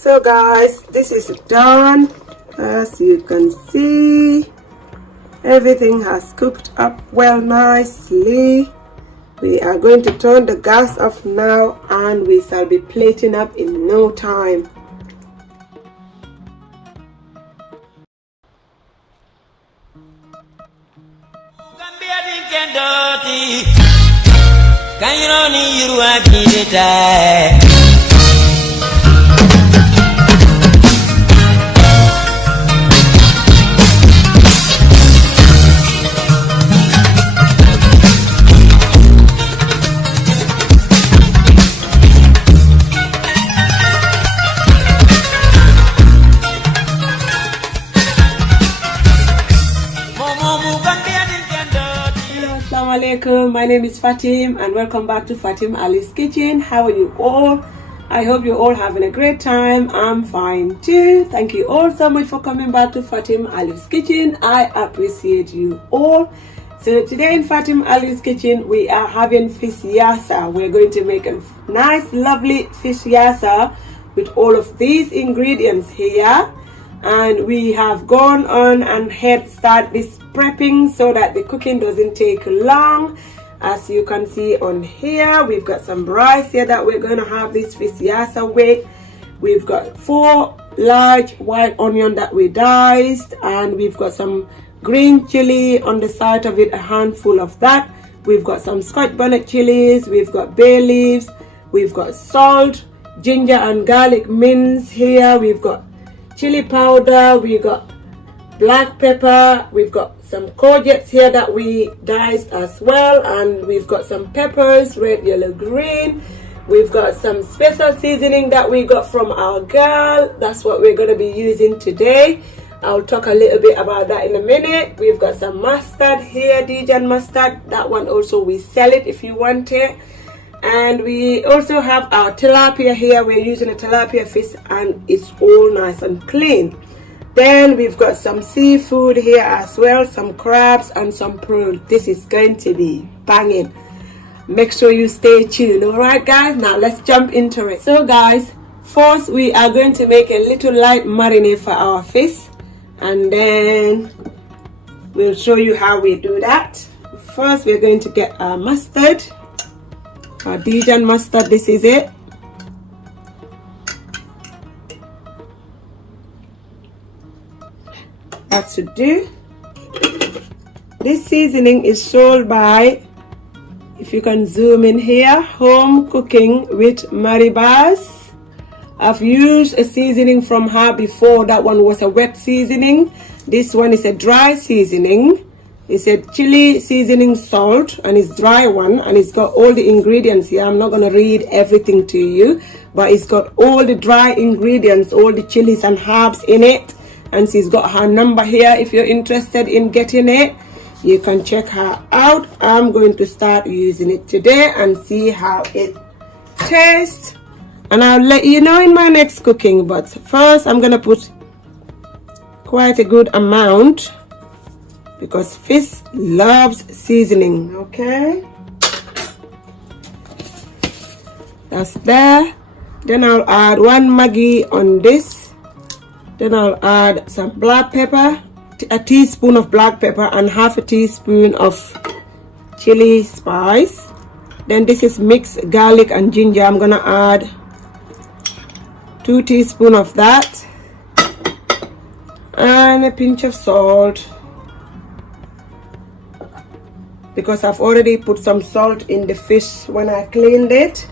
So guys, this is done. As you can see, everything has cooked up well nicely. We are going to turn the gas off now and we shall be plating up in no time. My name is Fatim and welcome back to Fatim Ali's Kitchen. How are you all? I hope you're all having a great time. I'm fine too. Thank you all so much for coming back to Fatim Ali's Kitchen. I appreciate you all. So today in Fatim Ali's Kitchen we are having fish yassa. We're going to make a nice lovely fish yassa with all of these ingredients here. And we have gone on and start this prepping so that the cooking doesn't take long. As you can see on here, we've got some rice here that we're going to have this fish yassa with. We've got 4 large white onion that we diced, and we've got some green chili on the side of it, a handful of that. We've got some Scotch Bonnet chilies, we've got bay leaves, we've got salt, ginger and garlic mince here, we've got chili powder, we got black pepper, we've got some courgettes here that we diced as well, and we've got some peppers, red, yellow, green. We've got some special seasoning that we got from our girl. That's what we're going to be using today. I'll talk a little bit about that in a minute. We've got some mustard here, Dijon Mustard. That one also we sell it if you want it. And we also have our tilapia here. We're using a tilapia fish and it's all nice and clean. Then we've got some seafood here as well, some crabs and some prawns. This is going to be banging. Make sure you stay tuned. Alright guys, now let's jump into it. So guys, first we are going to make a little light marinade for our fish, and then we'll show you how we do that. First we're going to get our mustard, our Dijon mustard. This is it. That's to do. This seasoning is sold by, if you can zoom in here, Home Cooking with Maribas. I've used a seasoning from her before. That one was a wet seasoning. This one is a dry seasoning. It's a chili seasoning salt and it's dry one, and it's got all the ingredients here. I'm not going to read everything to you, but it's got all the dry ingredients, all the chilies and herbs in it. And she's got her number here. If you're interested in getting it, you can check her out. I'm going to start using it today and see how it tastes, and I'll let you know in my next cooking. But first I'm gonna put quite a good amount because fish loves seasoning. Okay, that's there. Then I'll add 1 Maggi on this. Then I'll add some black pepper, a teaspoon of black pepper and half a teaspoon of chili spice. Then this is mixed garlic and ginger. I'm gonna add 2 teaspoons of that and a pinch of salt because I've already put some salt in the fish when I cleaned it.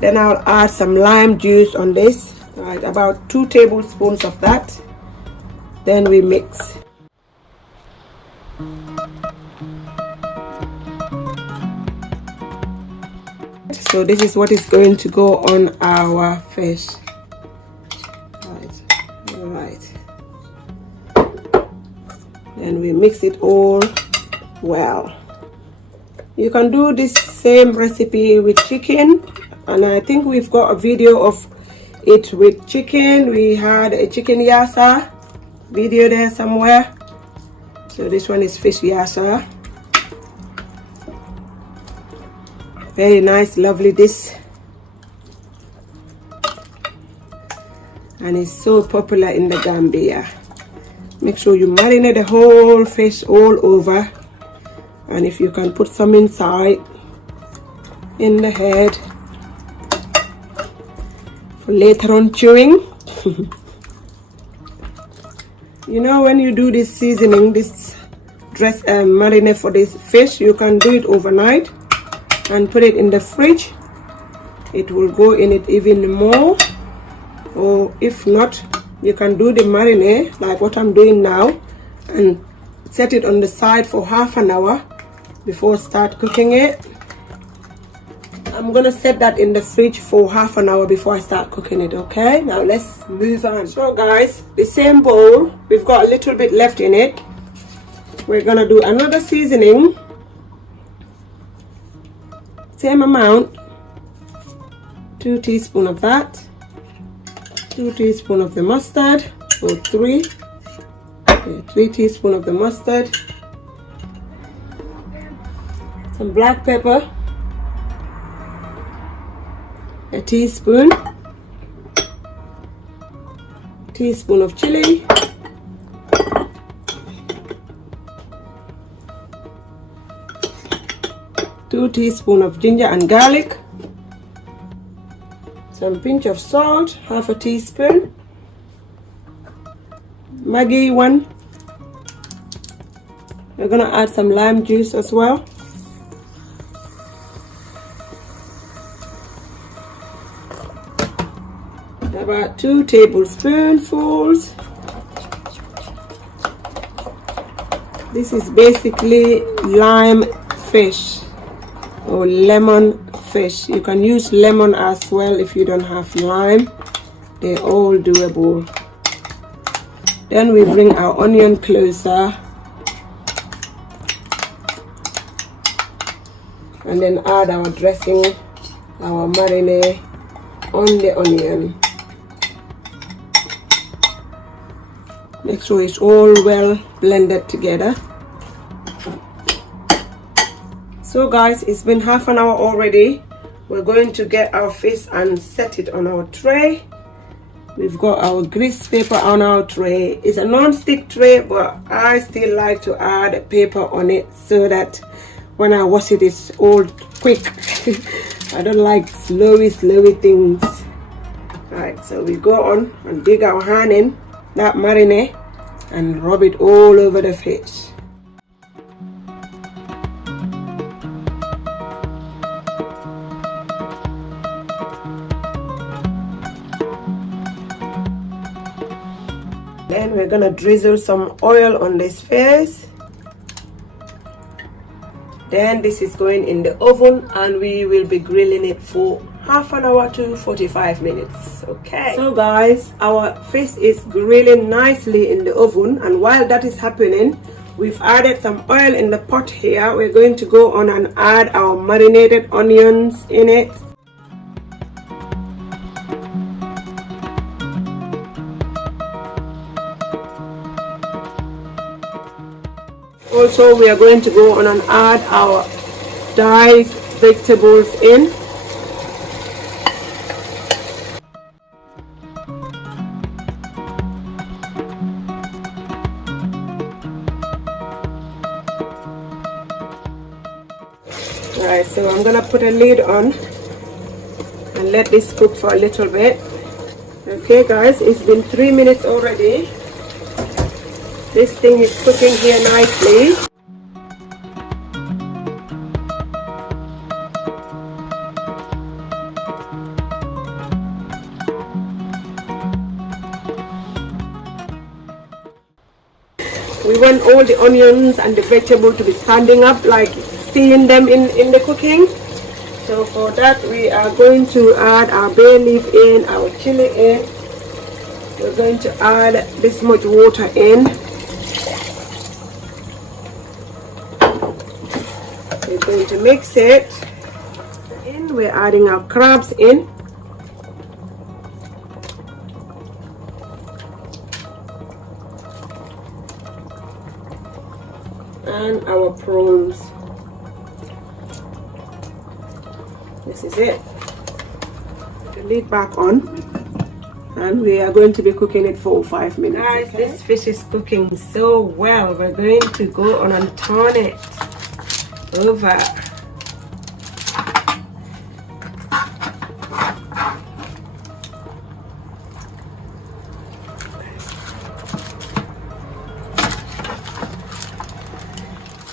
Then I'll add some lime juice on this. Right, about 2 tablespoons of that. Then we mix. So this is what is going to go on our fish. Right. Then we mix it all well. You can do this same recipe with chicken, and I think we've got a video of it with chicken. We had a chicken yassa video there somewhere. So this one is fish yassa. Very nice, lovely dish. and it's so popular in the Gambia. Make sure you marinate the whole fish all over, and if you can put some inside in the head for later on chewing. You know, when you do this seasoning, this marinade for this fish, you can do it overnight and put it in the fridge. It will go in it even more. Or if not, you can do the marinade like what I'm doing now and set it on the side for half an hour before start cooking it. I'm gonna set that in the fridge for half an hour before I start cooking it. Okay, now let's move on. So guys, the same bowl, we've got a little bit left in it. We're gonna do another seasoning, same amount, 2 teaspoons of that, 2 teaspoons of the mustard, or 3 teaspoons of the mustard, some black pepper, a teaspoon of chili, two teaspoons of ginger and garlic, some pinch of salt, half a teaspoon, Maggi 1. We're gonna add some lime juice as well. About 2 tablespoonfuls. This is basically lime fish or lemon fish. You can use lemon as well if you don't have lime. They're all doable. Then we bring our onion closer and then add our dressing, our marinade on the onion. Make sure it's all well blended together. So guys, it's been half an hour already. We're going to get our fish and set it on our tray. We've got our grease paper on our tray. It's a non-stick tray, but I still like to add paper on it so that when I wash it, it's all quick. I don't like slowy things. Alright, so we go on and dig our hand in that marinade and rub it all over the fish. Then we're gonna drizzle some oil on this fish. Then this is going in the oven and we will be grilling it for half an hour to 45 minutes. Okay, so guys, our fish is grilling nicely in the oven, and while that is happening, we've added some oil in the pot here. We're going to go on and add our marinated onions in it. Also, we are going to go on and add our diced vegetables in. Alright, so I'm gonna put a lid on and let this cook for a little bit. Okay guys, it's been 3 minutes already. This thing is cooking here nicely. We want all the onions and the vegetable to be standing up, like seeing them in the cooking. So for that we are going to add our bay leaf in, our chili in. We're going to add this much water in. We're going to mix it in. We're adding our crabs in. And our prawns. This is it. Put the lid back on and we are going to be cooking it for 5 minutes. Guys, okay? This fish is cooking so well. We're going to go on and turn it over.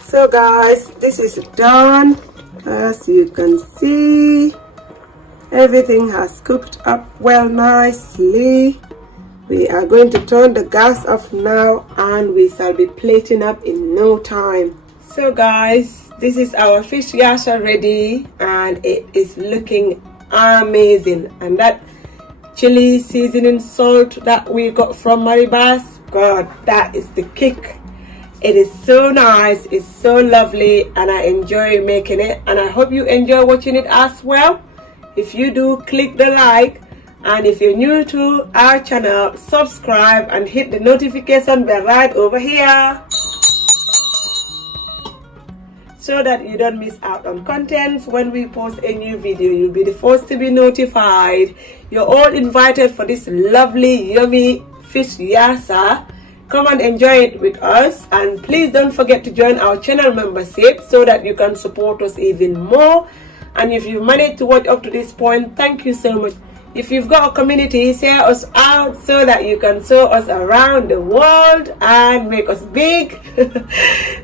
So guys, this is done. As you can see, everything has cooked up well nicely. We are going to turn the gas off now and we shall be plating up in no time. So guys, this is our fish yassa ready and it is looking amazing. And that chili seasoning salt that we got from Maribas, God, that is the kick. It is so nice, it's so lovely, and I enjoy making it, and I hope you enjoy watching it as well. If you do, click the like, and if you're new to our channel, subscribe and hit the notification bell right over here so that you don't miss out on content. When we post a new video, you'll be the first to be notified. You're all invited for this lovely yummy fish yassa. Come and enjoy it with us, and please don't forget to join our channel membership so that you can support us even more. And if you managed to watch up to this point, thank you so much. If you've got a community, share us out so that you can show us around the world and make us big.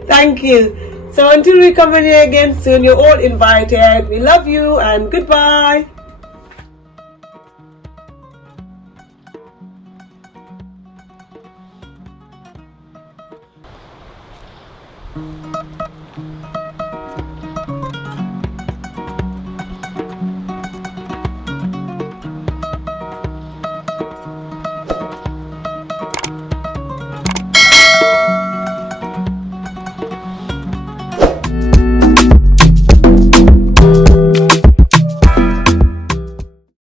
Thank you. So until we come in here again soon, you're all invited. We love you and goodbye.